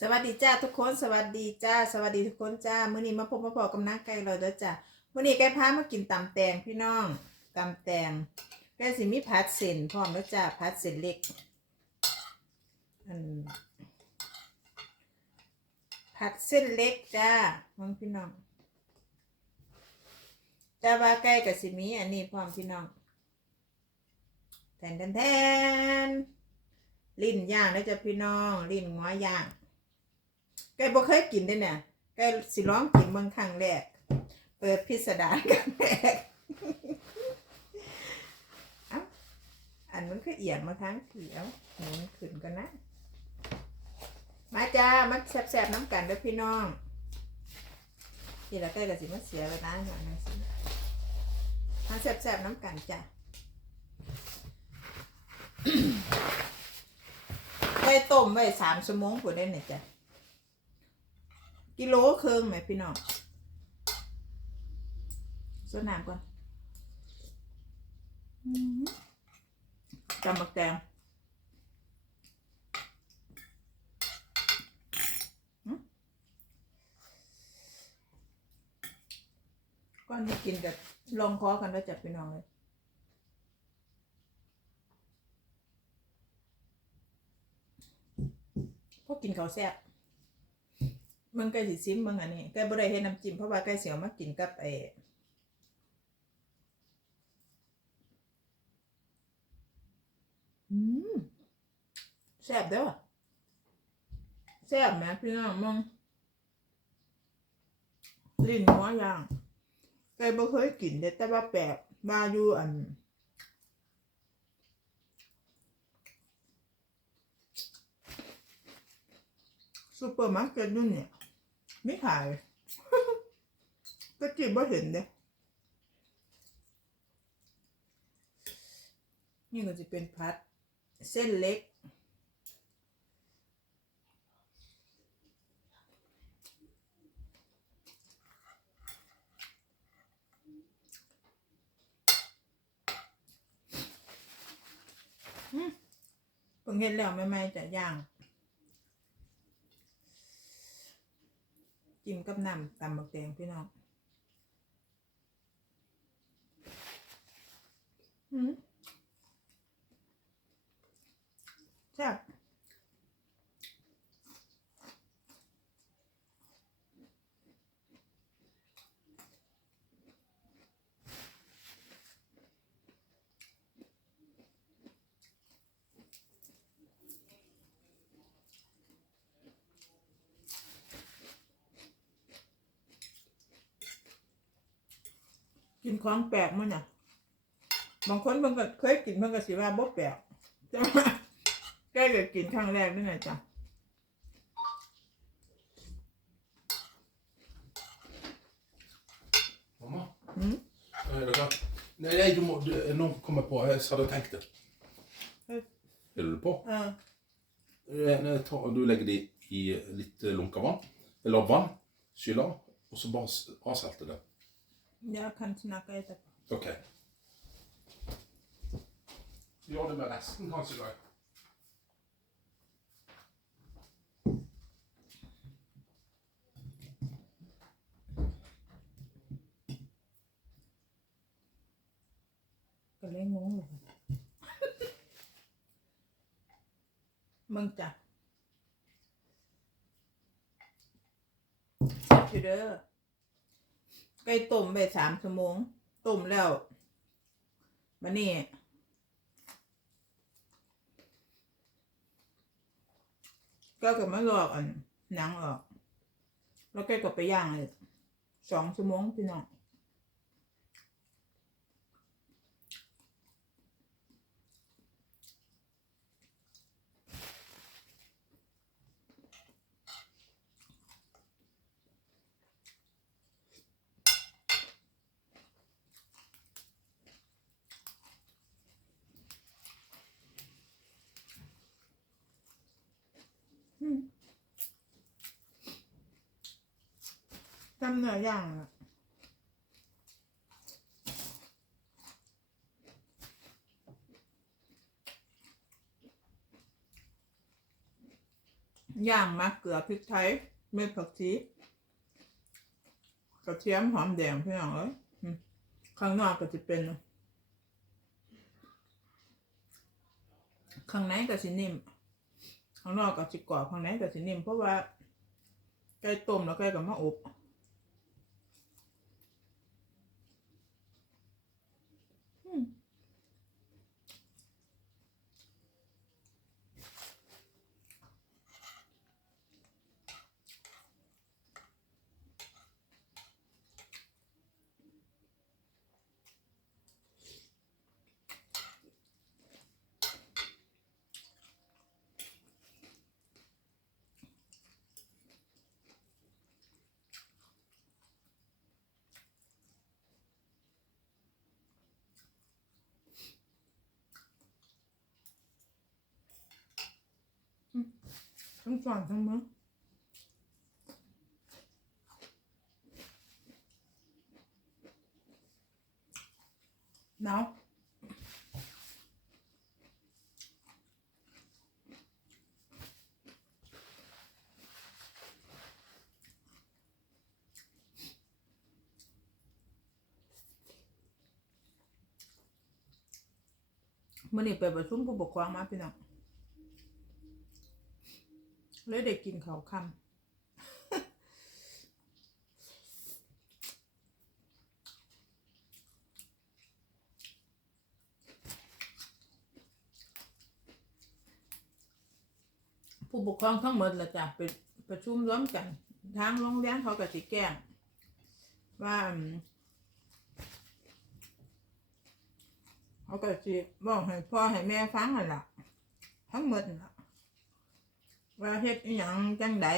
สวัสดีจ้าทุกคนสวัสดีจ้าสวัสดีทุกคนจ้ามื้อนี้มาพบมาพอกับนักไก่เราเด้อจ้ามื้อนี้ไก่พามากินตำแตงพี่น้องตำแตงไก่สิมีผัดเส้นพร้อมแล้วจ้าผัดเส้นเล็กอันผัดเส้นเล็กจ้าน้องพี่น้องแต่ว่าไก่กับสิมีอันนี้พร้อมพี่น้องแทนแทนแทนลิ้นย่างแล้วจ้ะพี่น้องลิ้นงัวย่าง ไก่บ่เคยกินได้เนี่ยไก่สิร้องกินเมืองครั้งแรก เปิดพิสดารครั้งแรกเอาอันมันคือเอียงมาทางเขียวหมุนขึ้นกันนะ มาจ้ามาแซ่บๆน้ำกันเด้อพี่น้องทีละใกล้กับสิมาเสียแล้วนะอย่างนั้นสิมาแซ่บๆน้ำกันจ้ะไก่ต้มไว้สามชั่วโมงผู้ได้เนี่ยจ้ะ กิโลครึ่งไหมพี่น้องสดน้ำก่อนอืมจำบักแตงอืมก่อนที่กินกับลองคอกันแล้วจับพี่น้องเลยพวกกินข้าวแซ่บ มันใกล้สิซิมมึงอันนี้ใกล้บ่ได้เฮ็ดน้ำจิ้มเพราะว่าใกล้เสียวมากินกับไอ้อืมแซ่บเด้อแซ่บแหมพี่น้องมึงลิ้นหัวย่างใกล้บ่เคยกินเด้แต่ว่าแปลกว่าอยู่อันซูเปอร์มาร์เก็ตนู่นเนี่ย ไม่ขาย ก็จีบว่าเห็นเด้นี่ก็จะเป็นพัด เส้นเล็ก อืมเพิ่งเห็นแล้วไม่ไม่จะย่าง จิ้มกับน้ำตำบักแตงพี่น้องอืมแซ่บ กินของแปลกมั้งเนี่ยบางคนเพิ่งก็เคยกินเพิ่งก็สิว่าบ่แปลกแต่ว่าแกก็กินครั้งแรกนี่ไงจ้ะ Mamma? Mm. Eh, dere- Nej, nej, du må, du, nå kom jeg på, jeg hadde tenkt det. Hei. Er du på? เออ Eh, nei, ta- Du legger de i litt eh, lunka vann, eller vann, skyller, og så bare s- avsalte det. เดี๋ยวคันชนะก็จะ Ok. Gjør det med resten kanskje da. ก็เลยงงเลย ไก่ต้มไปสามชั่วโมงต้มแล้วมานี่ก็กับมาลอกอันหนังออก แล้วแกก็ไปย่างเลยสองชั่วโมงพี่น้อง จำเนื้อย่างอะย่างมะเกลือพริกไทยเม็ดผักชีกระเทียมหอมแดงพี่น้องเอ้ยข้างนอกก็จะเป็น ข้างในก็สินิ่ม ข้างนอกก็สิกรอบข้างในก็สินิ่มเพราะว่าไก่ต้มแล้วไก่ก็มาอบอืม ทั้งฝั่งทั้งมือหนาวมื่อนี้ไปประชุมผู้ปกครองมาพี่น้อง เลยได้กินเขาวคำผู้ปกครองทั้งหมดละจ้ะไปประชุมร่วมกันทางโรงเรียนเขาก็สิแก้งว่าเขาก็สิบอกให้พ่อให้แม่ฟังนั่นล่ะทั้งหมดน่ะ ว่าเฮ็ดอหยังจังใด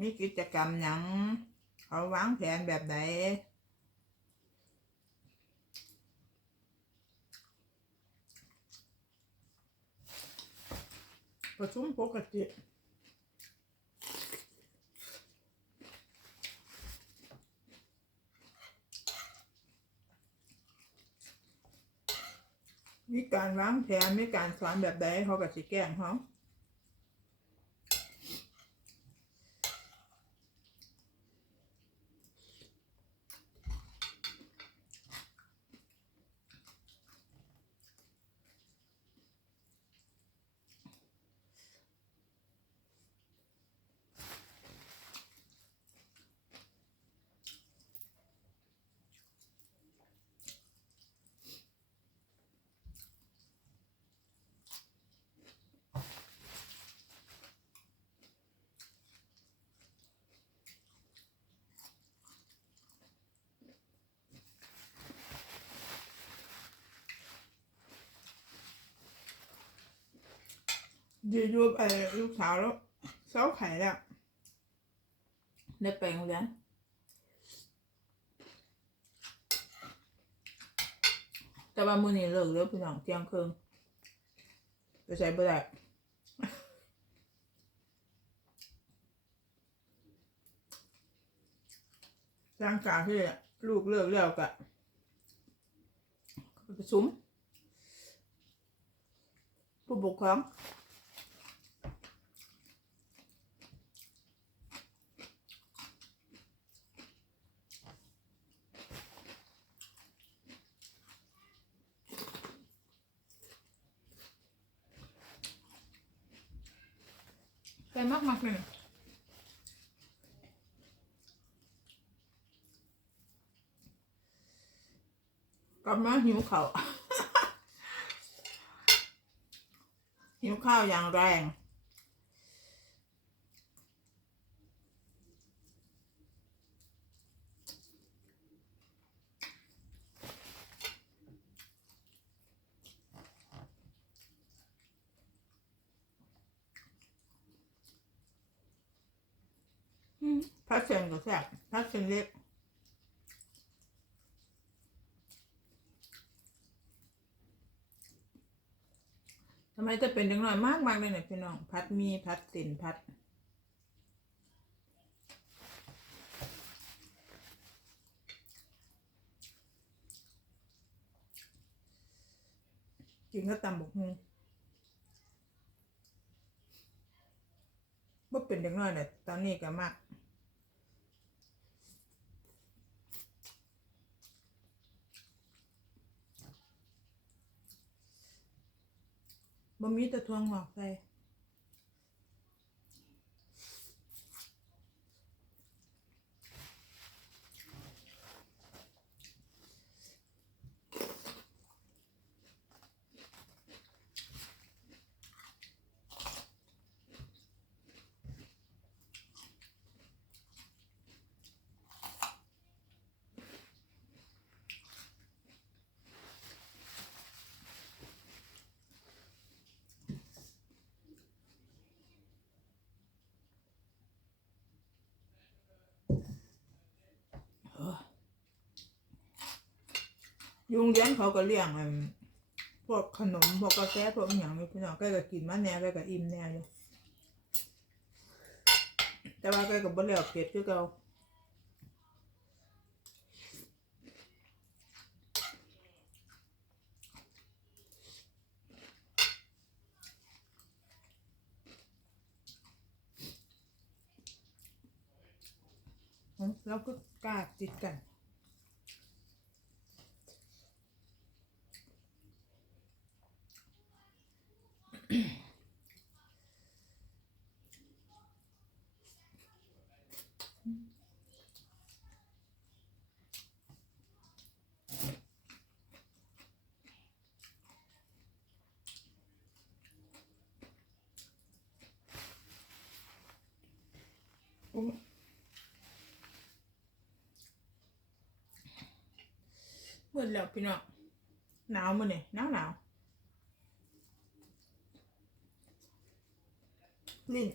มีกิจกรรมหยังเขาวางแผนแบบใดประชุมปกติมีการวางแผนมีการสอนแบบใดเขาก็สิแกล้งเขา ยูทูบไอ้ลูกสาวแล้วเสาไข่แล้วได้ไปโรงเรียนแต่ว่ามือนี้เลิกแล้วพี่น้องเที่ยงคืนไปใช้บ่ได้หลังจากที่ลูกเลิกแล้วก็ไปประชุมผู้ปกครอง ใส่มากมากเลยกลับมาหิวข้าวหิวข้าวอย่างแรง อืม พัดเส้นก็แซ่บพัดเส้นเล็กทำไมจะเป็นจังหน่อยมากมากเลยเนี่ยพี่น้อง พัดมีพัดสินพัดกินก็ตำบกฮุงบ่เป็นเด็กน้อยเนี่ยตอนนี้ก็มาก มีแต่ทวงหอกใส่ ยุงเลี้ยงเขาก็เลี้ยงอันพวกขนมพวกกาแฟพวกอย่างนี้พี่น้องแกก็กินมาแน่แกก็อิ่มแน่อยู่แต่ว่าแกก็บ่เลี้ยงเป็ดคือเก่าแล้วก็กล้าจิตกัน มืดแล้วพี่น้องหนาวมื้อนี่ยหนาวหนาวลิ้น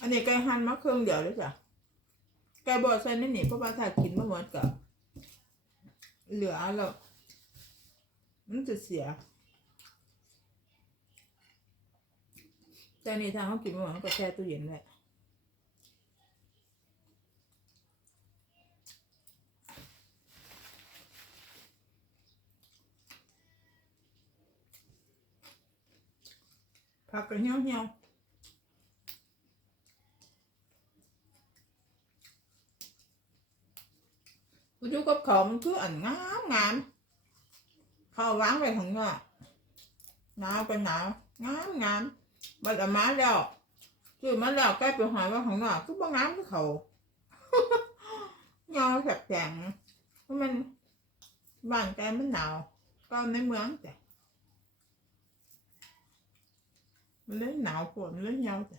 อันนี้ไก่หั่นมาเครื่องเดียวเลยจ้ะไก่บดใส่ในนี่เพราะว่าถ้ากินมาหมดก็เหลือแล้วมันจะเสียแต่นี่ทางเขากินมาหมดก็แช่ตู้เย็นไว้ ผักกระเหี่ยวเหี่ยวกูอยู่กับเขามันคืออันงามงามเขาวางไว้ข้างนอกหนาวก็หนาวงามงามบัดเอามาแล้วซื้อมาแล้วใกล้ไปหอยไว่าข้างนอกคือบ่งามคือเขาเงาแสบๆเพราะมันบ้านแกมันหนาวก็ในเมืองจ้ะ มันเลยหนาวปวดมันเลยเหงาจ้ะ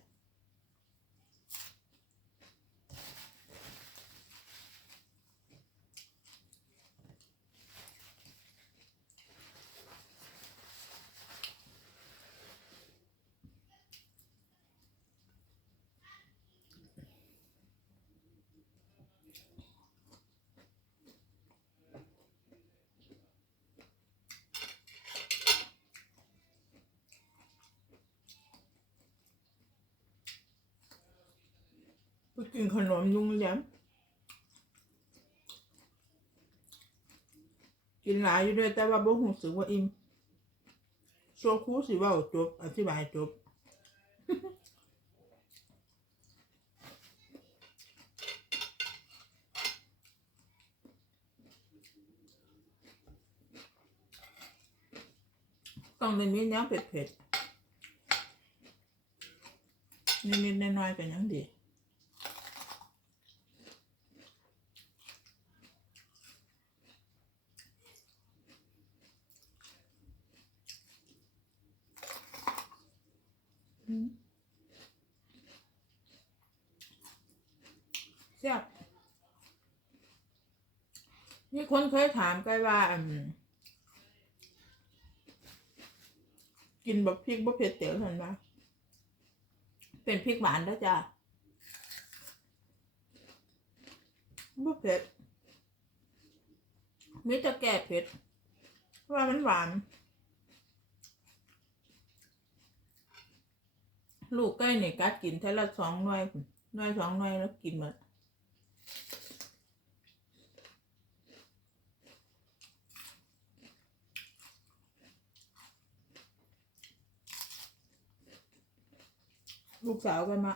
ไปกินขนมยุงเลี้ยงกินหลายอยู่ด้วยแต่ว่าบ่หูสึกว่าอิ่มชัวครูสิว่าจบ อธิบายจบต้องในนี้น้ำเผ็ดๆนิดๆน้อยๆก็ยังดี แซ่บมีคนเคยถามกันว่ากินแบบพริกบ่เผ็ดเตี๋ยวเห็นไหมเป็นพริกหวานแล้วจ้ะบ่เผ็ดมีแต่แก่เผ็ดเพราะว่ามันหวาน ลูกใกล้เนี่ยกัดกินเท่าละสองน้อยน้อยสองน้อยแล้วกินหมดลูกสาวก็มา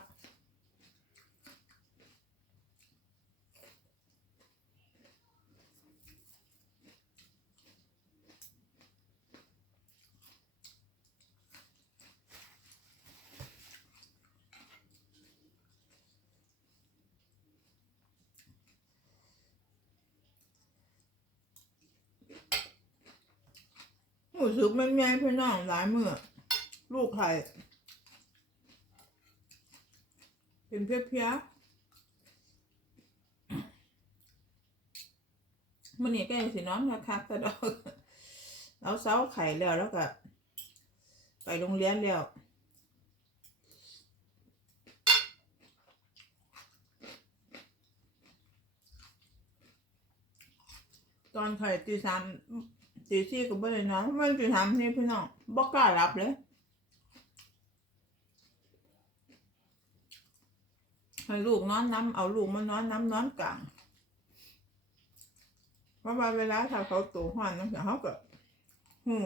หมูสุกมันแม่พี่น้องหลายมือลูกไข่เป็นเพี้ยเพี้ยมันนี่ก็ยังสินอนคักๆแต่ดอกแล้วเช้าไข่แล้วแล้วก็ไปโรงเรียนแล้วตอนไข่ตีสาม ตีสี่ก็บ่ได้นอนเพราะมันตีสามนี่พี่น้องบ่กล้าหลับเลยให้ลูกนอนน้ำเอาลูกมานอนน้ำนอนกลางเพราะว่าเวลาถ้าเขาโตห้อนนั่นเขาก็หู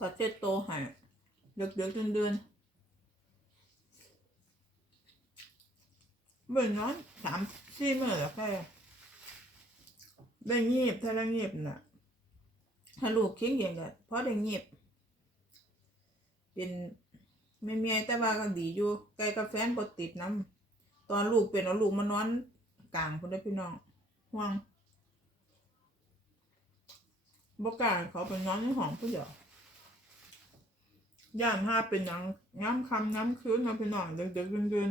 ก็เจ็ดโตให้เดือกเดือกเดือนเดือนเบิ่งนอนสามสี่มื้อแล้วแค่ ได้เงียบถ้าได้เงียบน่ะถ้าลูกเคียงเคียงก็เพราะได้เงียบเป็นไม่มีแต่ว่าก็ดีอยู่ไกลกับแฟนบ่ติดน้ำตอนลูกเป็นเอาลูกมานอนกลางคนได้พี่น้องห่วงบ่กาให้เขาไปนอนในห้องผู้เดียวย่านห้าเป็นยังง้ำคำง้ำคืนเนาะพี่น้องเด็กๆเดือ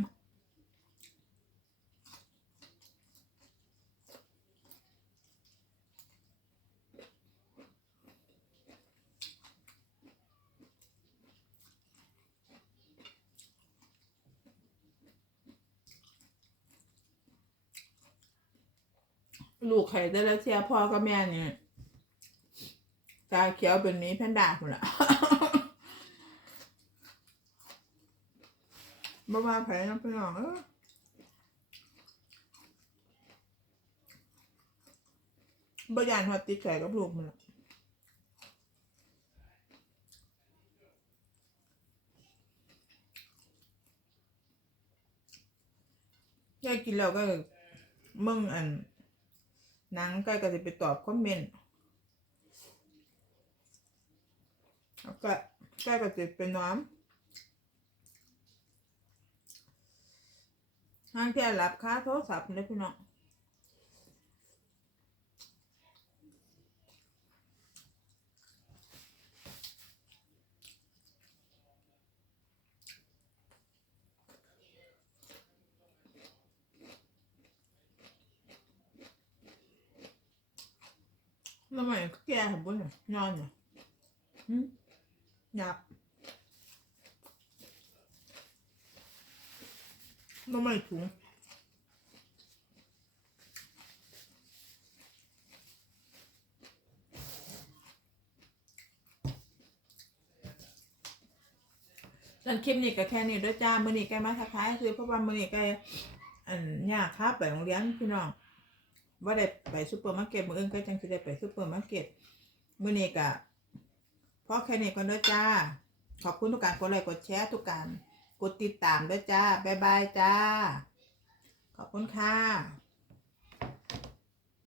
ลูกไข่แต่ละเทียพ่อกับแม่เนี่ยตาเขียวเป็นนี้แพนด้าคนละบ้าบ้าไผ่น้องพี่น้องเออบ่ยานหัดติดไข่กับลูกมันละยายกินแล้วก็มึงอัน นังใกล้ก็จะไปตอบคอมเมนต์แล้วก็ใกล้ก็จะไปนน้ำห้างแค่รับค้าโทรศัพท์เลยพี่น้องแล้ว มันแก่หับบนเนี่ยนอนเนี่ยหืมหยับแล้วไม่ถุงนั่นคลิปนี้ก็แค่นี้ด้วยจ้า มือนี้ใกลมาทักทายคือเพราะว่ามือนี้ใกลอันยากครับไปโรงเรียนพี่น้อง ว่าได้ไปซูเปอร์มาร์เก็ตมื้ออื่นก็จังสิได้ไปซูเปอร์มาร์เก็ตมื้อนี้ก็พอแค่นี้ก่อนเด้อจ้า ขอบคุณทุกการกดไลค์กดแชร์ทุกการกดติดตามด้วยจ้า บ๊ายบายจ้า ขอบคุณค่ะ